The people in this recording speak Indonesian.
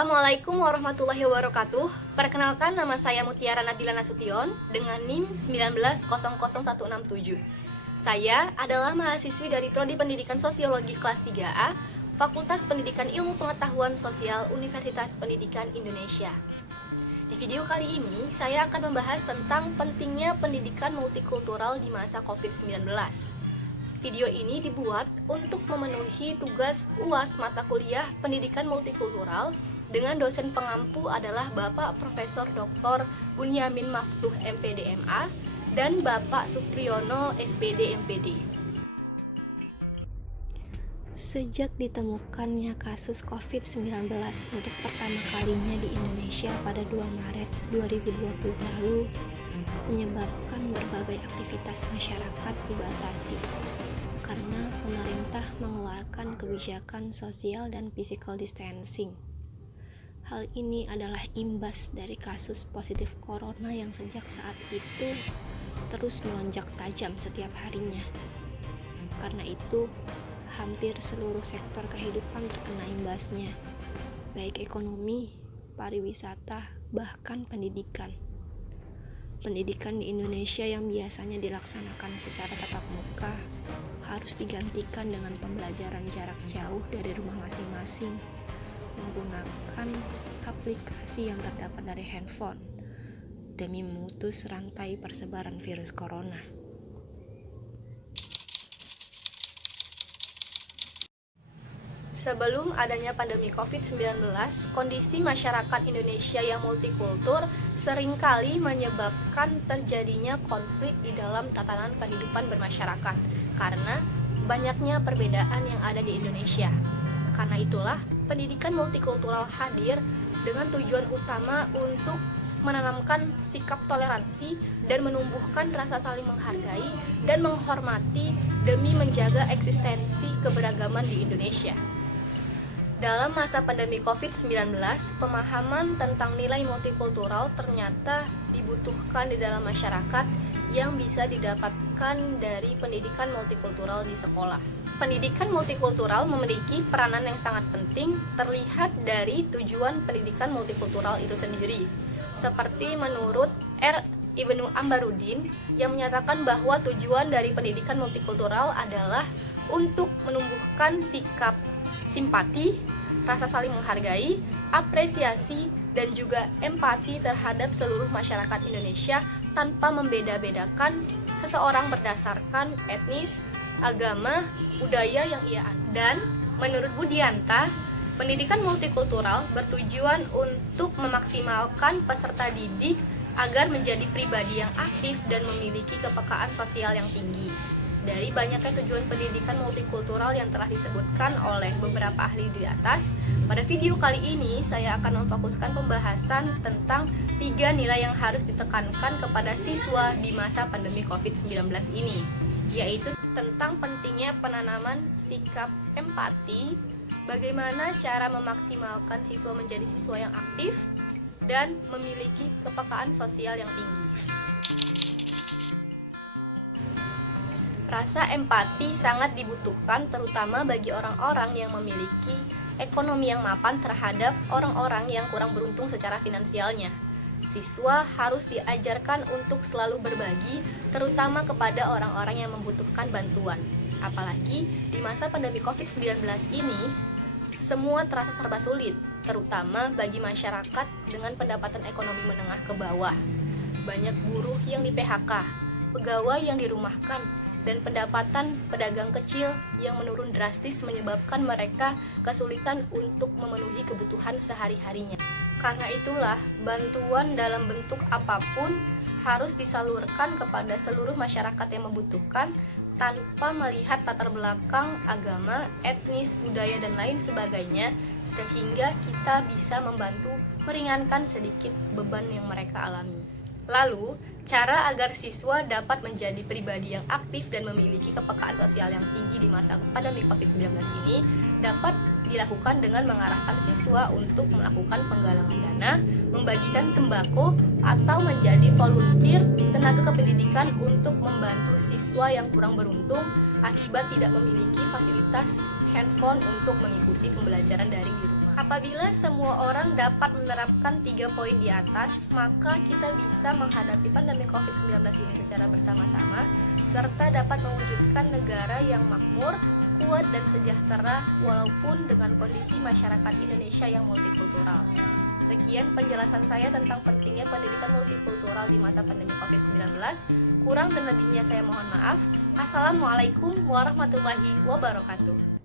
Assalamualaikum warahmatullahi wabarakatuh. Perkenalkan, nama saya Mutiara Nabila Nasution dengan NIM 19000167. Saya adalah mahasiswi dari Prodi Pendidikan Sosiologi kelas 3A, Fakultas Pendidikan Ilmu Pengetahuan Sosial Universitas Pendidikan Indonesia. Di video kali ini, saya akan membahas tentang pentingnya pendidikan multikultural di masa COVID-19. Video ini dibuat untuk memenuhi tugas UAS mata kuliah Pendidikan Multikultural dengan dosen pengampu adalah Bapak Profesor Dr. Bunyamin Maftuh MPD MA dan Bapak Supriyono SPD MPD. Sejak ditemukannya kasus COVID-19 untuk pertama kalinya di Indonesia pada 2 Maret 2020 lalu, menyebabkan berbagai aktivitas masyarakat dibatasi karena pemerintah mengeluarkan kebijakan sosial dan physical distancing. Hal ini adalah imbas dari kasus positif corona yang sejak saat itu terus melonjak tajam setiap harinya. Karena itu, hampir seluruh sektor kehidupan terkena imbasnya, baik ekonomi, pariwisata, bahkan pendidikan. Pendidikan di Indonesia yang biasanya dilaksanakan secara tatap muka harus digantikan dengan pembelajaran jarak jauh dari rumah masing-masing menggunakan aplikasi yang terdapat dari handphone demi memutus rantai persebaran virus corona. Sebelum adanya pandemi COVID-19, kondisi masyarakat Indonesia yang multikultur seringkali menyebabkan terjadinya konflik di dalam tatanan kehidupan bermasyarakat karena banyaknya perbedaan yang ada di Indonesia. Karena itulah, pendidikan multikultural hadir dengan tujuan utama untuk menanamkan sikap toleransi dan menumbuhkan rasa saling menghargai dan menghormati demi menjaga eksistensi keberagaman di Indonesia. Dalam masa pandemi COVID-19, pemahaman tentang nilai multikultural ternyata dibutuhkan di dalam masyarakat yang bisa didapatkan dari pendidikan multikultural di sekolah. Pendidikan multikultural memiliki peranan yang sangat penting terlihat dari tujuan pendidikan multikultural itu sendiri. Seperti menurut R. Ibnu Ambarudin yang menyatakan bahwa tujuan dari pendidikan multikultural adalah untuk menumbuhkan sikap simpati, rasa saling menghargai, apresiasi, dan juga empati terhadap seluruh masyarakat Indonesia tanpa membeda-bedakan seseorang berdasarkan etnis, agama, budaya yang ia anut. Dan menurut Budianta, pendidikan multikultural bertujuan untuk memaksimalkan peserta didik agar menjadi pribadi yang aktif dan memiliki kepekaan sosial yang tinggi. Dari banyaknya tujuan pendidikan multikultural yang telah disebutkan oleh beberapa ahli di atas, pada video kali ini saya akan memfokuskan pembahasan tentang 3 nilai yang harus ditekankan kepada siswa di masa pandemi COVID-19 ini, yaitu tentang pentingnya penanaman sikap empati, bagaimana cara memaksimalkan siswa menjadi siswa yang aktif, dan memiliki kepekaan sosial yang tinggi. Rasa empati sangat dibutuhkan terutama bagi orang-orang yang memiliki ekonomi yang mapan terhadap orang-orang yang kurang beruntung secara finansialnya. Siswa harus diajarkan untuk selalu berbagi, terutama kepada orang-orang yang membutuhkan bantuan. Apalagi di masa pandemi COVID-19 ini, semua terasa serba sulit, terutama bagi masyarakat dengan pendapatan ekonomi menengah ke bawah. Banyak buruh yang di-PHK, pegawai yang dirumahkan, dan pendapatan pedagang kecil yang menurun drastis menyebabkan mereka kesulitan untuk memenuhi kebutuhan sehari-harinya. Karena itulah, bantuan dalam bentuk apapun harus disalurkan kepada seluruh masyarakat yang membutuhkan tanpa melihat latar belakang agama, etnis, budaya, dan lain sebagainya, sehingga kita bisa membantu meringankan sedikit beban yang mereka alami. Lalu, cara agar siswa dapat menjadi pribadi yang aktif dan memiliki kepekaan sosial yang tinggi di masa pandemi COVID-19 ini dapat dilakukan dengan mengarahkan siswa untuk melakukan penggalangan dana, membagikan sembako, atau menjadi volunteer tenaga kependidikan untuk membantu siswa siswa yang kurang beruntung akibat tidak memiliki fasilitas handphone untuk mengikuti pembelajaran daring di rumah. Apabila semua orang dapat menerapkan 3 poin di atas, maka kita bisa menghadapi pandemi COVID-19 ini secara bersama-sama, serta dapat mewujudkan negara yang makmur, kuat, dan sejahtera walaupun dengan kondisi masyarakat Indonesia yang multikultural. Sekian penjelasan saya tentang pentingnya pendidikan multikultural di masa pandemi COVID-19. Kurang dan lebihnya saya mohon maaf. Assalamualaikum warahmatullahi wabarakatuh.